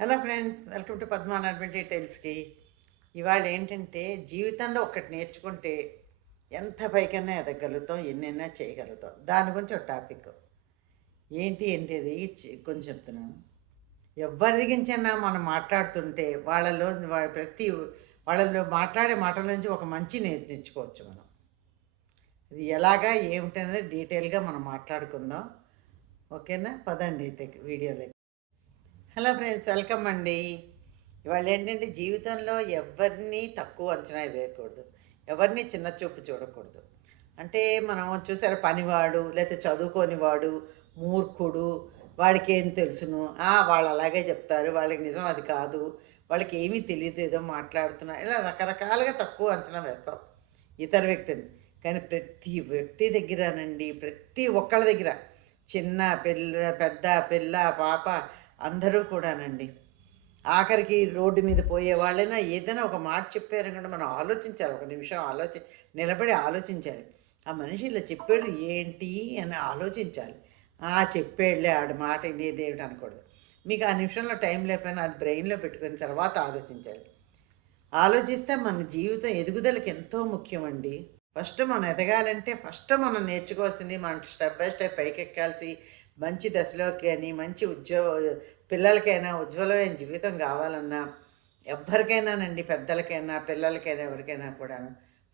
Hello friends welcome to Padman అడ్వెంటీ టైల్స్కి ఇవాళ ఏంటంటే జీవితంలో ఒకటి నేర్చుకుంటే ఎంత పైకన్నా ఎదగలుగుతాం ఎన్నైనా చేయగలుగుతాం. దాని గురించి ఒక టాపిక్. ఏంటి ఏంటి అది కొంచెం చెప్తున్నాను. ఎవరి దిగించన్నా మనం మాట్లాడుతుంటే వాళ్ళలో ప్రతి వాళ్ళలో మాట్లాడే మాటల నుంచి ఒక మంచి నేర్చుకోవచ్చు మనం. అది ఎలాగా ఏమిటనేది డీటెయిల్గా మనం మాట్లాడుకుందాం. ఓకేనా? పదండి అయితే వీడియోలోకి. హలో ఫ్రెండ్స్ వెల్కమ్ అండి. ఇవాళ ఏంటంటే జీవితంలో ఎవరిని తక్కువ అంచనా వేయకూడదు. ఎవరిని చిన్న చూపు చూడకూడదు. అంటే మనం చూసారా పనివాడు లేకపోతే చదువుకోనివాడు మూర్ఖుడు వాడికి ఏం తెలుసును? ఆ, వాళ్ళు అలాగే చెప్తారు. వాళ్ళకి నిజం అది కాదు. వాళ్ళకి ఏమీ తెలియదు ఏదో మాట్లాడుతున్నా. ఇలా రకరకాలుగా తక్కువ అంచనా వేస్తాం ఇతర వ్యక్తిని. కానీ ప్రతి వ్యక్తి దగ్గరనండి ప్రతి ఒక్కళ్ళ దగ్గర చిన్న పిల్ల పెద్ద పిల్ల పాప అందరూ కూడానండి. ఆఖరికి రోడ్డు మీద పోయే వాళ్ళైనా ఏదైనా ఒక మాట చెప్పారనుకుంటే మనం ఆలోచించాలి. ఒక నిమిషం ఆలోచి నిలబడి ఆలోచించాలి. ఆ మనిషి ఇలా చెప్పాడు ఏంటి అని ఆలోచించాలి. ఆ చెప్పాడులే ఆడు మాట ఇదేదేమిటి అనకూడదు. మీకు ఆ నిమిషంలో టైం లేకపోయినా అది బ్రెయిన్లో పెట్టుకుని తర్వాత ఆలోచించాలి. ఆలోచిస్తే మన జీవితం ఎదుగుదలకి ఎంతో ముఖ్యమండి. ఫస్ట్ మనం ఎదగాలంటే ఫస్ట్ మనం నేర్చుకోవాల్సింది మనం స్టెప్ బై స్టెప్ పైకెక్కాల్సి మంచి దశలోకి అని మంచి ఉద్యోగ పిల్లలకైనా ఉజ్వలమైన జీవితం కావాలన్నా ఎవ్వరికైనానండి పెద్దలకైనా పిల్లలకైనా ఎవరికైనా కూడా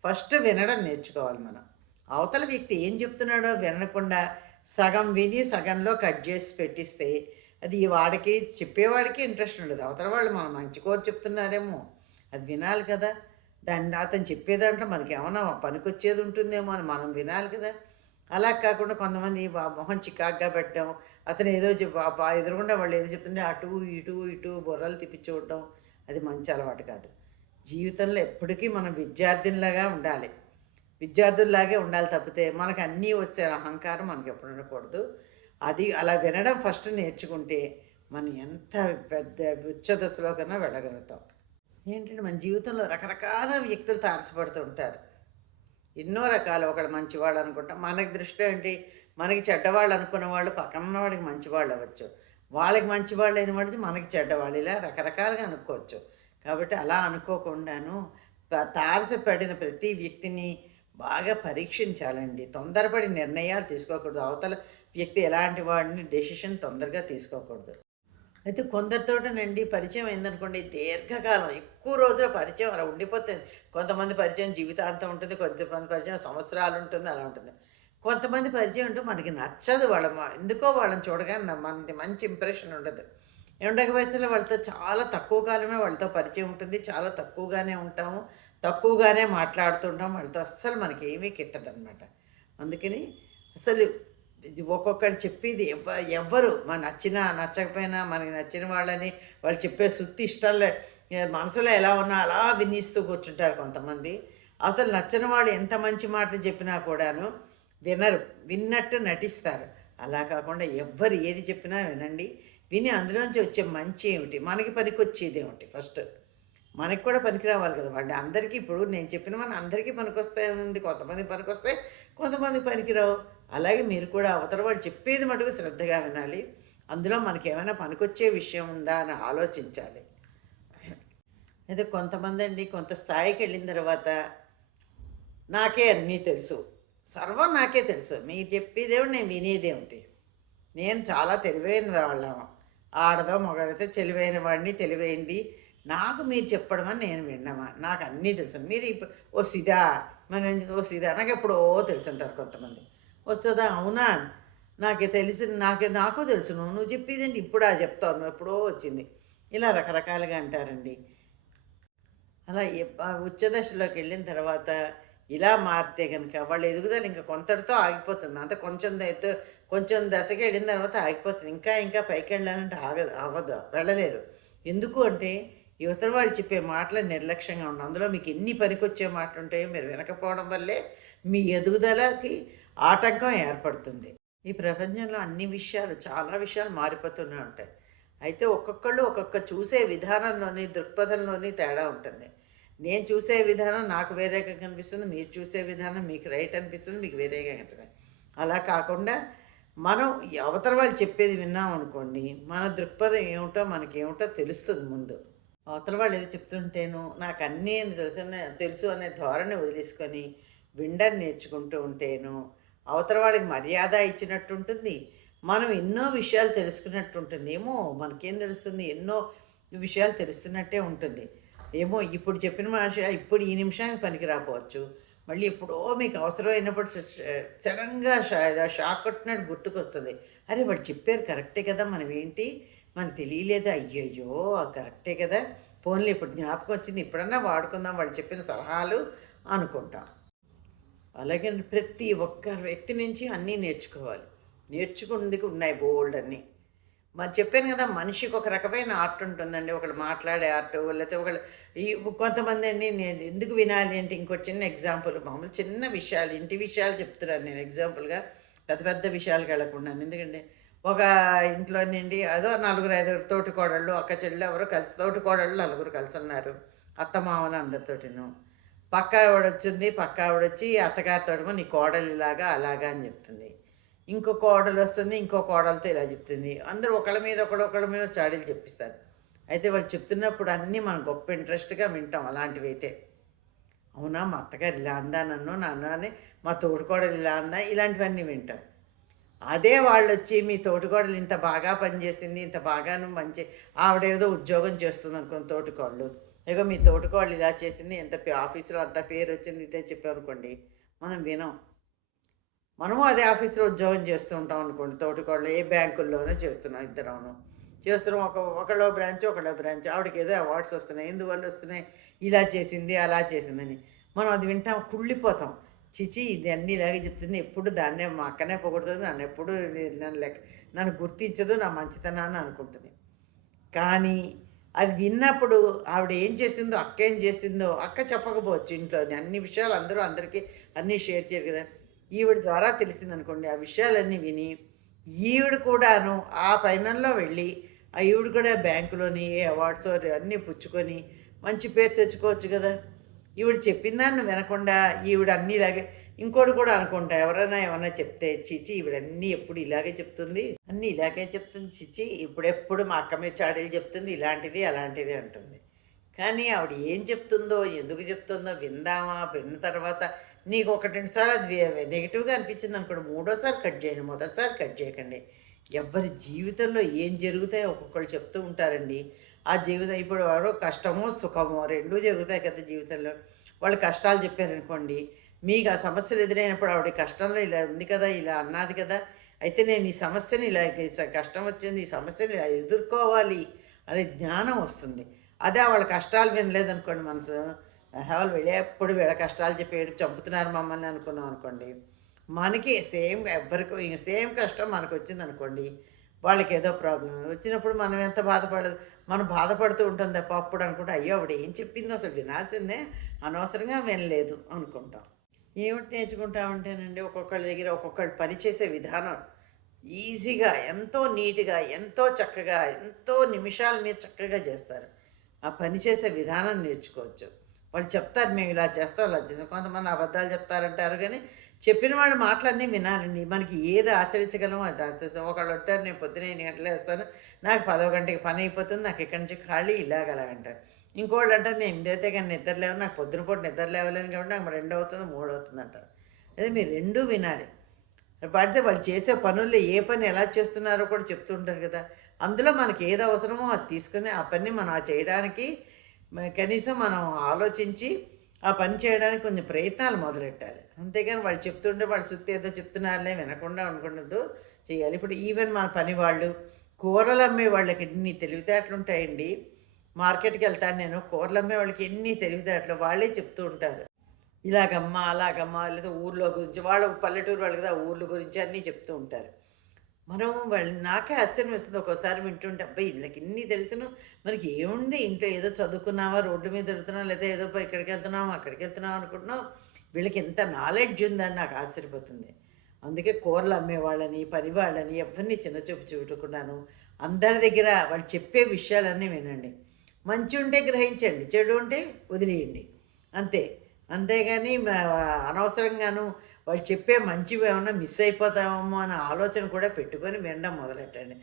ఫస్ట్ వినడం నేర్చుకోవాలి మనం. అవతల వ్యక్తి ఏం చెప్తున్నాడో వినకుండా సగం విని సగంలో కట్ చేసి పెట్టిస్తే అది వాడికి చెప్పేవాడికి ఇంట్రెస్ట్ ఉండదు. అవతల వాళ్ళు మనం మంచి కోరు చెప్తున్నారేమో అది వినాలి కదా. దాన్ని అతను చెప్పేదాంట్లో మనకి ఏమన్నా పనికొచ్చేది ఉంటుందేమో అని మనం వినాలి కదా. అలా కాకుండా కొంతమంది మొహం చికాగ్గా పెట్టడం అతను ఏదో చెప్ ఎదురుగుండా వాళ్ళు ఏదో చెప్తుంటే అటు ఇటు ఇటు బుర్రలు తిప్పించుకోవడం అది మంచి అలవాటు కాదు. జీవితంలో ఎప్పటికీ మనం విద్యార్థినిలాగా ఉండాలి. విద్యార్థుల్లాగే ఉండాలి తప్పితే మనకు అన్నీ వచ్చే అహంకారం మనకి ఎప్పుడు ఉండకూడదు. అది అలా వినడం ఫస్ట్ నేర్చుకుంటే మనం ఎంత పెద్ద ఉచ్చ దశలో కన్నా వెళ్ళగలుగుతాం. ఏంటంటే మన జీవితంలో రకరకాల వ్యక్తులు తారసపడుతూ ఉంటారు. ఎన్నో రకాలు ఒకళ్ళు మంచివాళ్ళు అనుకుంటాం. మనకి దృష్టి ఏంటి? మనకి చెడ్డవాళ్ళు అనుకున్న వాళ్ళు పక్కన ఉన్న వాళ్ళకి మంచివాళ్ళు అవ్వచ్చు. వాళ్ళకి మంచివాళ్ళు అయిన వాళ్ళకి మనకి చెడ్డవాళ్ళు. ఇలా రకరకాలుగా అనుకోవచ్చు. కాబట్టి అలా అనుకోకుండాను తారసపడిన ప్రతి వ్యక్తిని బాగా పరీక్షించాలండి. తొందరపడి నిర్ణయాలు తీసుకోకూడదు. అవతల వ్యక్తి ఎలాంటి వాడిని డెసిషన్ తొందరగా తీసుకోకూడదు. అయితే కొందరితోటనండి పరిచయం అయిందనుకోండి దీర్ఘకాలం ఎక్కువ రోజుల పరిచయం అలా ఉండిపోతుంది. కొంతమంది పరిచయం జీవితాంతం ఉంటుంది కొంతమంది పరిచయం సంవత్సరాలు ఉంటుంది అలా ఉంటుంది. కొంతమంది పరిచయం ఉంటే మనకి నచ్చదు వాళ్ళ ఎందుకో వాళ్ళని చూడగానే మనకి మంచి ఇంప్రెషన్ ఉండదు. ఎండక వయసులో వాళ్ళతో చాలా తక్కువ కాలమే వాళ్ళతో పరిచయం ఉంటుంది చాలా తక్కువగానే ఉంటాము తక్కువగానే మాట్లాడుతుంటాం వాళ్ళతో అస్సలు మనకి ఏమీ కిట్టదనమాట. అందుకని అసలు ఒక్కొక్కరు చెప్పేది ఎవ ఎవ్వరు. మన నచ్చినా నచ్చకపోయినా మనకి నచ్చిన వాళ్ళని వాళ్ళు చెప్పే సుత్తి ఇష్టాలే మనసులో ఎలా ఉన్నా అలా వినిస్తూ కూర్చుంటారు కొంతమంది. అసలు నచ్చిన వాడు ఎంత మంచి మాటలు చెప్పినా కూడాను వినరు. విన్నట్టు నటిస్తారు. అలా కాకుండా ఎవ్వరు ఏది చెప్పినా వినండి. విని అందులోంచి వచ్చే మంచి ఏమిటి? మనకి పనికొచ్చేది ఏమిటి ఫస్ట్? మనకి కూడా పనికి రావాలి కదా. వాళ్ళు అందరికీ ఇప్పుడు నేను చెప్పిన మన అందరికీ పనికొస్తాయి ఉంది కొంతమంది పనికొస్తాయి కొంతమంది పనికిరావు. అలాగే మీరు కూడా అవతల వాళ్ళు చెప్పేది మటుకు శ్రద్ధగా వినాలి. అందులో మనకి ఏమైనా పనికొచ్చే విషయం ఉందా అని ఆలోచించాలి. అయితే కొంతమంది అండి కొంత స్థాయికి వెళ్ళిన తర్వాత నాకే అన్నీ తెలుసు. సర్వం నాకే తెలుసు. మీరు చెప్పేదేమిటి నేను వినేదేమిటి నేను చాలా తెలివైన వాళ్ళం. ఆడదో మగడితే తెలివైన వాడిని తెలివైంది. నాకు మీరు చెప్పడం అని నేను విన్నామా? నాకు అన్నీ తెలుసు. మీరు ఓ సిదా మన ఓ సిదా నాకు ఎప్పుడో తెలుసు అంటారు కొంతమంది. వస్తుందా? అవునా? నాకే తెలిసి నాకే నాకు తెలుసు. నువ్వు నువ్వు చెప్పేదండి ఇప్పుడా చెప్తావు. నువ్వు ఎప్పుడో వచ్చింది. ఇలా రకరకాలుగా అంటారండి. అలా ఎప్- ఉచ్చ దశలోకి వెళ్ళిన తర్వాత ఇలా మారితే కనుక వాళ్ళు ఎదుగుదల ఇంకా కొంతటితో ఆగిపోతుంది. అంటే కొంచెం అయితే కొంచెం దశకి వెళ్ళిన తర్వాత ఆగిపోతుంది. ఇంకా ఇంకా పైకి వెళ్ళాలంటే ఆగదు అవ్వదు వెళ్ళలేరు. ఎందుకు అంటే యువతల వాళ్ళు చెప్పే మాటలు నిర్లక్ష్యంగా ఉండవు అందులో మీకు ఎన్ని పనికొచ్చే మాటలు ఉంటాయో మీరు వినకపోవడం వల్లే మీ ఎదుగుదలకి ఆటంకం ఏర్పడుతుంది. ఈ ప్రపంచంలో అన్ని విషయాలు చాలా విషయాలు మారిపోతూనే ఉంటాయి. అయితే ఒక్కొక్కళ్ళు ఒక్కొక్క చూసే విధానంలోని దృక్పథంలోని తేడా ఉంటుంది. నేను చూసే విధానం నాకు వేరేగా కనిపిస్తుంది మీరు చూసే విధానం మీకు రైట్ అనిపిస్తుంది మీకు వేరేగా కనిపిస్తుంది. అలా కాకుండా మనం అవతల వాళ్ళు చెప్పేది విన్నాం అనుకోండి మన దృక్పథం ఏమిటో మనకేమిటో తెలుస్తుంది ముందు. అవతల వాళ్ళు ఏదో చెప్తుంటేను నాకు అన్నీ తెలుసు తెలుసు అనే ధోరణి వదిలేసుకొని విండర్ నేర్చుకుంటూ ఉంటేను అవతల వాళ్ళకి మర్యాద ఇచ్చినట్టు ఉంటుంది మనం ఎన్నో విషయాలు తెలుసుకున్నట్టు ఉంటుంది ఏమో మనకేం తెలుస్తుంది? ఎన్నో విషయాలు తెలుస్తున్నట్టే ఉంటుంది. ఏమో ఇప్పుడు చెప్పిన మనిషి ఇప్పుడు ఈ నిమిషానికి పనికి రాపోవచ్చు మళ్ళీ ఎప్పుడో మీకు అవసరమైనప్పుడు సడన్గా సడన్గా షాక్ కొట్టినట్టు గుర్తుకొస్తుంది. అరే వాడు చెప్పారు కరెక్టే కదా మనం ఏంటి మనకు తెలియలేదు? అయ్యయ్యో కరెక్టే కదా. ఫోన్లో ఇప్పుడు జ్ఞాపకం వచ్చింది. ఇప్పుడన్నా వాడుకుందాం వాళ్ళు చెప్పిన సలహాలు అనుకుంటాం. అలాగే ప్రతి ఒక్క వ్యక్తి నుంచి అన్నీ నేర్చుకోవాలి. నేర్చుకుందుకు ఉన్నాయి బోల్డ్ అన్నీ. మరి చెప్పాను కదా మనిషికి ఒక రకమైన ఆర్ట్ ఉంటుందండి. ఒకళ్ళు మాట్లాడే ఆర్ట్ లేకపోతే ఒకళ్ళు ఈ కొంతమంది అండి నేను ఎందుకు వినాలి అంటే ఇంకో చిన్న ఎగ్జాంపుల్ మామూలు చిన్న విషయాలు ఇంటి విషయాలు చెప్తున్నాను నేను ఎగ్జాంపుల్గా పెద్ద పెద్ద విషయాలకు వెళ్ళకుండా. ఎందుకంటే ఒక ఇంట్లో నుండి అదో నలుగురు ఐదుగురు తోటి కోడళ్ళు అక్క చెల్లెలు ఎవరో కలిసి తోటి కోడళ్ళు నలుగురు కలిసి ఉన్నారు. అత్త మామలు అందరితోటిను. పక్క ఆవిడ వచ్చింది పక్క ఆవిడ వచ్చి అత్తగారితో నీ కోడలు ఇలాగా అలాగా అని చెప్తుంది. ఇంకో కోడలు వస్తుంది ఇంకో కోడలతో ఇలా చెప్తుంది. అందరూ ఒకళ్ళ మీద ఒకళ్ళు ఒకళ్ళ మీద చాడీలు చెప్పిస్తారు. అయితే వాళ్ళు చెప్తున్నప్పుడు అన్నీ మనం గొప్ప ఇంట్రెస్ట్గా వింటాం అలాంటివి అయితే. అవునా మా అత్తగారు ఇలా అందా నన్ను నాన్న అని మా తోడుకోడలు ఇలా అందా ఇలాంటివన్నీ వింటాం. అదే వాళ్ళు వచ్చి మీ తోటికోడలు ఇంత బాగా పనిచేసింది ఇంత బాగాను మంచి ఆవిడేదో ఉద్యోగం చేస్తుంది అనుకోండి తోటికోళ్ళు. ఇక మీ తోటికోళ్ళు ఇలా చేసింది ఎంత పే- ఆఫీసులో అంత పేరు వచ్చింది ఇదే చెప్పారనుకోండి మనం వినం. మనము అదే ఆఫీస్లో ఉద్యోగం చేస్తూ ఉంటాం అనుకోండి తోటకోళ్ళు ఏ బ్యాంకుల్లోనో చేస్తున్నాం ఇద్దరమును. చేస్తున్నాం ఒక ఒకళ్ళో బ్రాంచ్ ఒకళ్ళో బ్రాంచ్ ఆవిడకి ఏదో అవార్డ్స్ వస్తున్నాయి ఎందువల్ల వస్తున్నాయి ఇలా చేసింది అలా చేసిందని. మనం అది వింటాం కుళ్ళిపోతాం. చిచి ఇది అన్ని ఇలాగే చెప్తుంది ఎప్పుడు దాన్నే మా అక్కనే పొగుడుతుంది నన్ను ఎప్పుడు నన్ను లెక్క నన్ను గుర్తించదు నా మంచితనాన్ని అనుకుంటుంది. కానీ అది విన్నప్పుడు ఆవిడ ఏం చేసిందో అక్క ఏం చేసిందో అక్క చెప్పకపోవచ్చు ఇంట్లోని. అన్ని విషయాలు అందరూ అందరికీ అన్నీ షేర్ చేయరు కదా. ఈవిడ ద్వారా తెలిసింది అనుకోండి ఆ విషయాలన్నీ విని ఈవిడ కూడాను ఆ పైనంలో వెళ్ళి ఆ ఈవిడ కూడా బ్యాంకులోని ఏ అవార్డ్స్ అన్నీ పుచ్చుకొని మంచి పేరు తెచ్చుకోవచ్చు కదా. ఈవిడ చెప్పిన దాన్ని వినకుండా ఈవిడ అన్నీ ఇలాగే ఇంకోటి కూడా అనుకుంటా ఎవరైనా ఏమన్నా చెప్తే చిచి ఇవిడన్నీ ఎప్పుడు ఇలాగే చెప్తుంది? అన్నీ ఇలాగే చెప్తుంది చిచి ఇప్పుడెప్పుడు మా అక్క మీద చాడీలు చెప్తుంది ఇలాంటిది అలాంటిది అంటుంది. కానీ ఆవిడ ఏం చెప్తుందో ఎందుకు చెప్తుందో విందామా? విన్న తర్వాత నీకు ఒక రెండు సార్లు అది నెగిటివ్గా అనిపించింది అనుకోండి మూడోసారి కట్ చేయండి మొదటిసారి కట్ చేయకండి. ఎవరి జీవితంలో ఏం జరుగుతాయో ఒక్కొక్కరు చెప్తూ ఉంటారండి. ఆ జీవితం ఇప్పుడు ఎవరో కష్టమో సుఖమో రెండూ జరుగుతాయి కదా జీవితంలో. వాళ్ళు కష్టాలు చెప్పారనుకోండి మీకు ఆ సమస్యలు ఎదురైనప్పుడు ఆవిడ కష్టంలో ఇలా ఉంది కదా ఇలా అన్నది కదా అయితే నేను ఈ సమస్యని ఇలా కష్టం వచ్చింది ఈ సమస్యని ఇలా ఎదుర్కోవాలి అనే జ్ఞానం వస్తుంది. అదే వాళ్ళ కష్టాలు వినలేదనుకోండి మనసు. వాళ్ళు వెళ్ళేప్పుడు వీళ్ళ కష్టాలు చెప్పి ఏడుపు చంపుతున్నారు మమ్మల్ని అనుకున్నాం అనుకోండి. మనకి సేమ్ ఎవరికి సేమ్ కష్టం మనకు వచ్చింది అనుకోండి వాళ్ళకి ఏదో ప్రాబ్లం. వచ్చినప్పుడు మనం ఎంత బాధపడదు మనం బాధపడుతూ ఉంటుంది తప్ప అప్పుడు అనుకుంటే అయ్యో ఆవిడ ఏం చెప్పిందో అసలు వినాల్సిందే. అనవసరంగా వినలేదు అనుకుంటాం. ఏమిటి నేర్చుకుంటామంటేనండి ఒక్కొక్కళ్ళ దగ్గర ఒక్కొక్కళ్ళు పనిచేసే విధానం ఈజీగా ఎంతో నీట్గా ఎంతో చక్కగా ఎంతో నిమిషాల మీద చక్కగా చేస్తారు. ఆ పని చేసే విధానం నేర్చుకోవచ్చు. వాళ్ళు చెప్తారు మేము ఇలా చేస్తాం ఇలా చేస్తాం. కొంతమంది అబద్ధాలు చెప్తారంటారు కానీ చెప్పిన వాళ్ళ మాటలన్నీ వినాలండి. మనకి ఏది ఆచరించగలమో అది ఆచరిస్తాం. ఒకళ్ళు అంటారు నేను పొద్దున ఎన్ని గంటలు వేస్తాను నాకు పదో గంటకి పని అయిపోతుంది నాకు ఇక్కడి నుంచి ఖాళీ ఇలాగలాగంటారు ఇంకోళ్ళు అంటారు నేను ఎనిమిది అయితే కానీ నిద్ర లేవు నాకు పొద్దున పూట నిద్ర లేవలేను కాబట్టి నాకు రెండు అవుతుంది మూడు అవుతుంది అంటారు. అదే మీరు రెండూ వినాలి. పడితే వాళ్ళు చేసే పనుల్లో ఏ పని ఎలా చేస్తున్నారో కూడా చెప్తుంటారు కదా. అందులో మనకి ఏది అవసరమో అది తీసుకుని ఆ పని మనం ఆ చేయడానికి కనీసం మనం ఆలోచించి ఆ పని చేయడానికి కొన్ని ప్రయత్నాలు మొదలెట్టాలి. అంతేగాని వాళ్ళు చెప్తుంటే వాళ్ళు సుత్తి ఏదో చెప్తున్నారులే వినకుండా ఉండకూడదు చేయాలి. ఇప్పుడు ఈవెన్ మన పని వాళ్ళు కూరలు అమ్మే వాళ్ళకి ఎన్ని తెలివితేటలు ఉంటాయండి మార్కెట్కి వెళ్తాను నేను. కూరలు అమ్మే వాళ్ళకి ఎన్ని తెలివితేటలు వాళ్ళే చెప్తూ ఉంటారు. ఇలాగమ్మా అలాగమ్మా లేదా ఊర్లో గురించి వాళ్ళ పల్లెటూరు వాళ్ళు కదా ఊర్ల గురించి అన్నీ చెప్తూ ఉంటారు. మనం వాళ్ళు నాకే ఆశ్చర్యం వేస్తుంది. ఒక్కోసారి వింటుంటే అబ్బాయి వీళ్ళకి ఇన్ని తెలుసును మనకి ఏముంది? ఇంట్లో ఏదో చదువుకున్నావా రోడ్డు మీద తిరుగుతున్నాం లేదా ఏదో ఇక్కడికి వెళ్తున్నాం అక్కడికి వెళ్తున్నాం అనుకుంటున్నాం. వీళ్ళకి ఎంత నాలెడ్జ్ ఉందని నాకు ఆశ్చర్యపోతుంది. అందుకే కూరలు అమ్మేవాళ్ళని పని వాళ్ళని ఎవరిని చిన్న చూపు చూడకుండాను అందరి దగ్గర వాళ్ళు చెప్పే విషయాలన్నీ వినండి. మంచి ఉంటే గ్రహించండి చెడు ఉంటే వదిలేయండి. అంతే. అంతేగాని అనవసరంగాను వాళ్ళు చెప్పే మంచివి ఏమన్నా మిస్ అయిపోతామేమో అనే ఆలోచన కూడా పెట్టుకొని వినడం మొదలెట్టండి.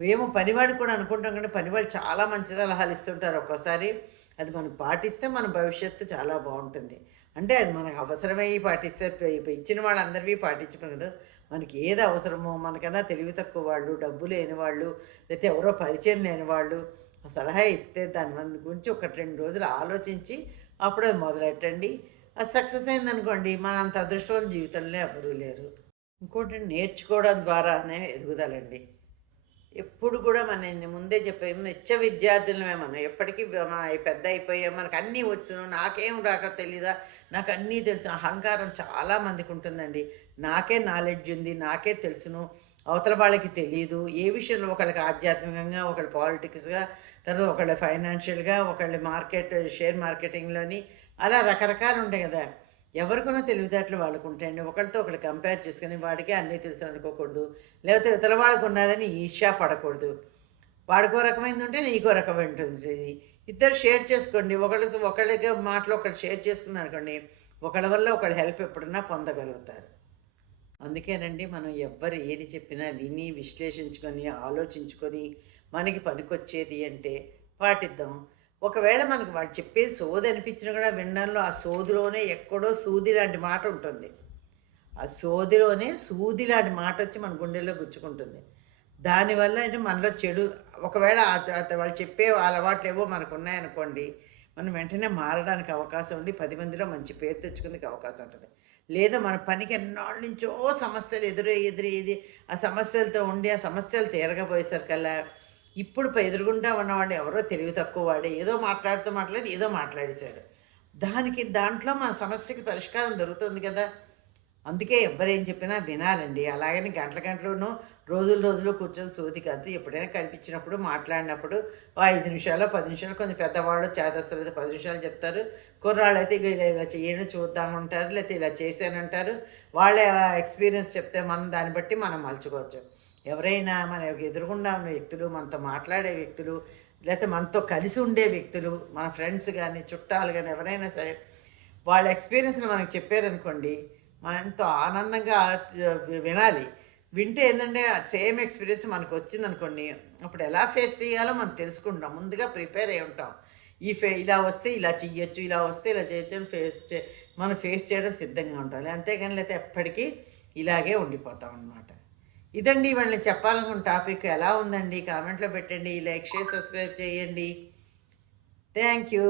ఏమో పనివాడు కూడా అనుకుంటాం కానీ పనివాళ్ళు చాలా మంచి సలహాలు ఇస్తుంటారు ఒక్కోసారి. అది మనం పాటిస్తే మన భవిష్యత్తు చాలా బాగుంటుంది. అంటే అది మనకు అవసరమై పాటిస్తే ఇచ్చిన వాళ్ళందరివి పాటించడం కదా. మనకి ఏది అవసరమో మనకన్నా తెలివి తక్కువ వాళ్ళు డబ్బు లేని వాళ్ళు లేకపోతే ఎవరో పరిచయం లేని వాళ్ళు సలహా ఇస్తే దాని గురించి ఒక రెండు రోజులు ఆలోచించి అప్పుడు అది మొదలెట్టండి. అది సక్సెస్ అయిందనుకోండి మన అంత అదృష్టం జీవితంలో ఎవరూ లేరు. ఇంకోటి నేర్చుకోవడం ద్వారానే ఎదుగుదలండి. ఎప్పుడు కూడా మన ముందే చెప్పేది నిత్య విద్యార్థులమే మనం. ఎప్పటికీ మన పెద్ద అయిపోయా మనకు అన్నీ వచ్చును నాకేం రాక తెలీదా? నాకు అన్నీ తెలుసు. అహంకారం చాలా మందికి ఉంటుందండి. నాకే నాలెడ్జ్ ఉంది నాకే తెలుసును. అవతల వాళ్ళకి తెలియదు ఏ విషయంలో ఒకళ్ళకి ఆధ్యాత్మికంగా ఒకళ్ళు పాలిటిక్స్గా తర్వాత ఒకళ్ళు ఫైనాన్షియల్గా ఒకళ్ళు మార్కెట్ షేర్ మార్కెటింగ్లోని అలా రకరకాలు ఉంటాయి కదా. ఎవరికైనా తెలివితేటలు వాళ్ళకు ఉంటాయండి ఒకరితో ఒకరు కంపేర్ చేసుకుని వాడికి అన్నీ తెలుసు అనుకోకూడదు. లేకపోతే ఇతర వాళ్ళకు ఉన్నదని ఈర్ష్యా పడకూడదు. వాడికో రకమైనది ఉంటే నీకో రకమైన ఉంటుంది. ఇద్దరు షేర్ చేసుకోండి. ఒకళ్ళతో ఒకళ్ళకి మాటలు ఒకళ్ళు షేర్ చేసుకున్నారు అనుకోండి ఒకళ్ళ వల్ల ఒకళ్ళు హెల్ప్ ఎప్పుడన్నా పొందగలుగుతారు. అందుకేనండి మనం ఎవ్వరు ఏది చెప్పినా విని విశ్లేషించుకొని ఆలోచించుకొని మనకి పనికొచ్చేది అంటే పాటిద్దాం. ఒకవేళ మనకు వాళ్ళు చెప్పేది సోది అనిపించినా కూడా వినడంలో ఆ సోదిలోనే ఎక్కడో సూది లాంటి మాట ఉంటుంది. ఆ సోదిలోనే సూది లాంటి మాట వచ్చి మన గుండెల్లో గుచ్చుకుంటుంది. దానివల్ల అంటే మనలో చెడు ఒకవేళ వాళ్ళు చెప్పే అలవాట్లు ఏవో మనకు ఉన్నాయనుకోండి మనం వెంటనే మారడానికి అవకాశం ఉండి పది మందిలో మంచి పేరు తెచ్చుకుందుకు అవకాశం ఉంటుంది. లేదా మన పనికి ఎన్నాళ్ళ నుంచో సమస్యలు ఎదురు ఎదురయ్యేది ఆ సమస్యలతో ఉండి ఆ సమస్యలు తీరకపోయేసరికల్లా ఇప్పుడు ఎదురుగుండా ఉన్నవాడు ఎవరో తెలివి తక్కువ వాడే ఏదో మాట్లాడుతూ మాట్లాడి ఏదో మాట్లాడేశాడు. దానికి దాంట్లో మన సమస్యకి పరిష్కారం దొరుకుతుంది కదా. అందుకే ఎవరేం చెప్పినా వినాలండి. అలాగని గంటల గంటలోనూ రోజులు రోజులు కూర్చొని సోది కాదు ఎప్పుడైనా కనిపించినప్పుడు మాట్లాడినప్పుడు ఐదు నిమిషాలు పది నిమిషాలు కొంచెం పెద్దవాళ్ళు చేతస్తారు అయితే పది నిమిషాలు చెప్తారు. కుర్రాళ్ళు అయితే ఇలా ఇలా చేయండి చూద్దామంటారు లేకపోతే ఇలా చేశానంటారు వాళ్ళ ఎక్స్పీరియన్స్ చెప్తే మనం దాన్ని బట్టి మనం మలుచుకోవచ్చు. ఎవరైనా మన ఎదురుగుండా ఉన్న వ్యక్తులు మనతో మాట్లాడే వ్యక్తులు లేకపోతే మనతో కలిసి ఉండే వ్యక్తులు మన ఫ్రెండ్స్ కానీ చుట్టాలు కానీ ఎవరైనా సరే వాళ్ళ ఎక్స్పీరియన్స్ని మనకు చెప్పారనుకోండి మనం ఎంతో ఆనందంగా వినాలి. వింటే ఏంటంటే సేమ్ ఎక్స్పీరియన్స్ మనకు వచ్చిందనుకోండి అప్పుడు ఎలా ఫేస్ చేయాలో మనం తెలుసుకుంటాం. ముందుగా ప్రిపేర్ అయి ఉంటాం. ఈ ఫే ఇలా వస్తే ఇలా చెయ్యొచ్చు ఇలా వస్తే ఇలా చేయొచ్చు ఫేస్ చే మనం ఫేస్ చేయడం సిద్ధంగా ఉండాలి. అంతేగాని లేకపోతే ఎప్పటికీ ఇలాగే ఉండిపోతాం అనమాట ఇదండి వాళ్ళని చెప్పాలనుకున్న టాపిక్. ఎలా ఉందండి? కామెంట్లో పెట్టండి. లైక్ షేర్ సబ్స్క్రైబ్ చేయండి. Thank you.